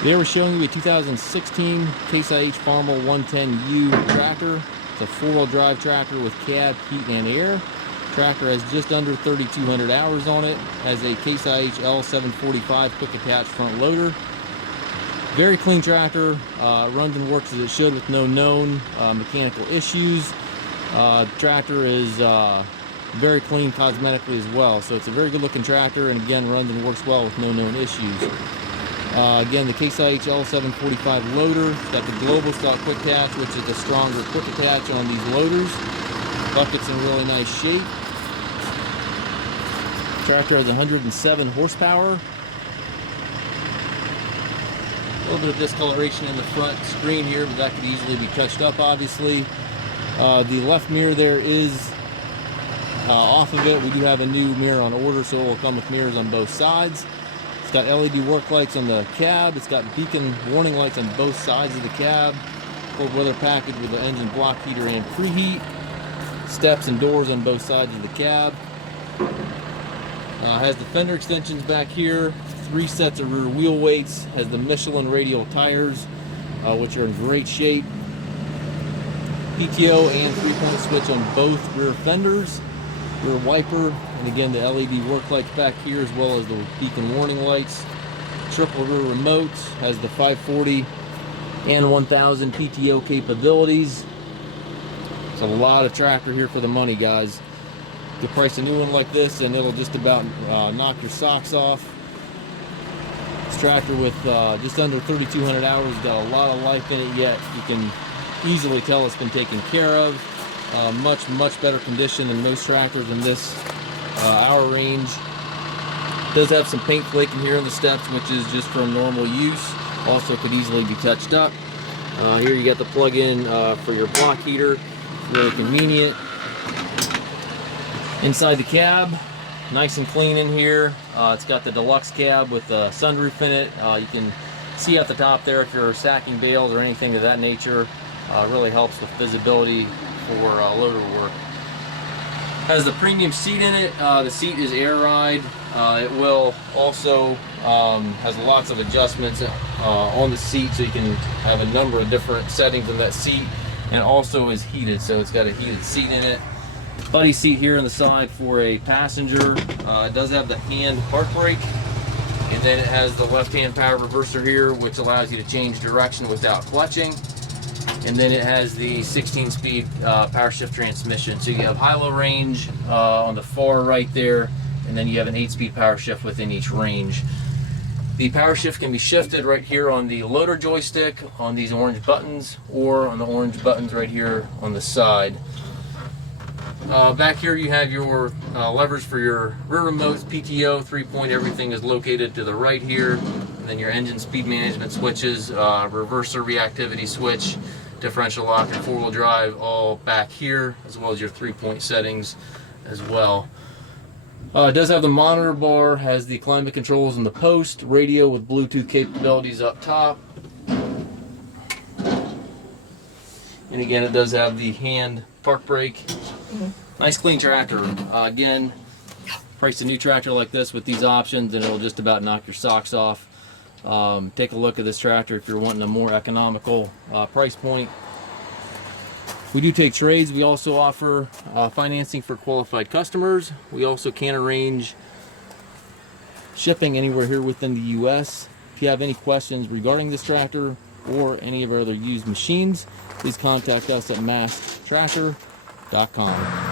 Today we're showing you a 2016 Case IH Farmall 110U tractor. It's a four-wheel drive tractor with cab, heat, and air. Tractor has just under 3,200 hours on it. Has a Case IH L745 quick attach front loader. Very clean tractor. Runs and works as it should with no known mechanical issues. Tractor is very clean cosmetically as well. So it's a very good looking tractor, and again runs and works well with no known issues. Again, the Case IH L745 loader. It's got the global style quick attach, which is a stronger quick attach on these loaders. Bucket's in really nice shape. Tractor has 107 horsepower. A little bit of discoloration in the front screen here, but that could easily be touched up, obviously. The left mirror there is off of it. We do have a new mirror on order, so it will come with mirrors on both sides. It's got LED work lights on the cab. It's got beacon warning lights on both sides of the cab. Cold weather package with the engine block heater and preheat. Steps and doors on both sides of the cab. Has the fender extensions back here. 3 sets of rear wheel weights. Has the Michelin Radial tires, which are in great shape. PTO and 3-point switch on both rear fenders. Rear wiper, and again the LED work lights back here, as well as the beacon warning lights. Triple rear remote. Has the 540 and 1000 PTO capabilities. It's a lot of tractor here for the money, guys. You can price a new one like this and it'll just about knock your socks off. This tractor with just under 3,200 hours, got a lot of life in it yet. You can easily tell it's been taken care of. Much better condition than most tractors in this hour range. Does have some paint flaking here on the steps, which is just from normal use. Also could easily be touched up. Here you got the plug-in for your block heater. Really convenient. Inside the cab, nice and clean in here. It's got the Deluxe Cab with a sunroof in it. You can see at the top there if you're stacking bales or anything of that nature. Really helps with visibility for loader work. Has the premium seat in it. The seat is air ride. It will also has lots of adjustments on the seat, so you can have a number of different settings in that seat, and also is heated, so it's got a heated seat in it. Buddy seat here on the side for a passenger. It does have the hand park brake, and then it has the left-hand power reverser here, which allows you to change direction without clutching. And then it has the 16-speed Powershift transmission. So you have high-low range on the far right there, and then you have an 8-speed Powershift within each range. The Powershift can be shifted right here on the loader joystick on these orange buttons, or on the orange buttons right here on the side. Back here you have your levers for your rear remotes, PTO, 3-point, everything is located to the right here. And then your engine speed management switches, reverser reactivity switch, differential lock, and 4-wheel drive all back here, as well as your 3-point settings as well. It does have the monitor bar, has the climate controls in the post, radio with Bluetooth capabilities up top. And again, it does have the hand park brake. Nice clean tractor. Again, price a new tractor like this with these options and it'll just about knock your socks off. Take a look at this tractor if you're wanting a more economical price point. We do take trades. We also offer financing for qualified customers. We also can arrange shipping anywhere here within the US. If you have any questions regarding this tractor or any of our other used machines, please contact us at masttractor.com.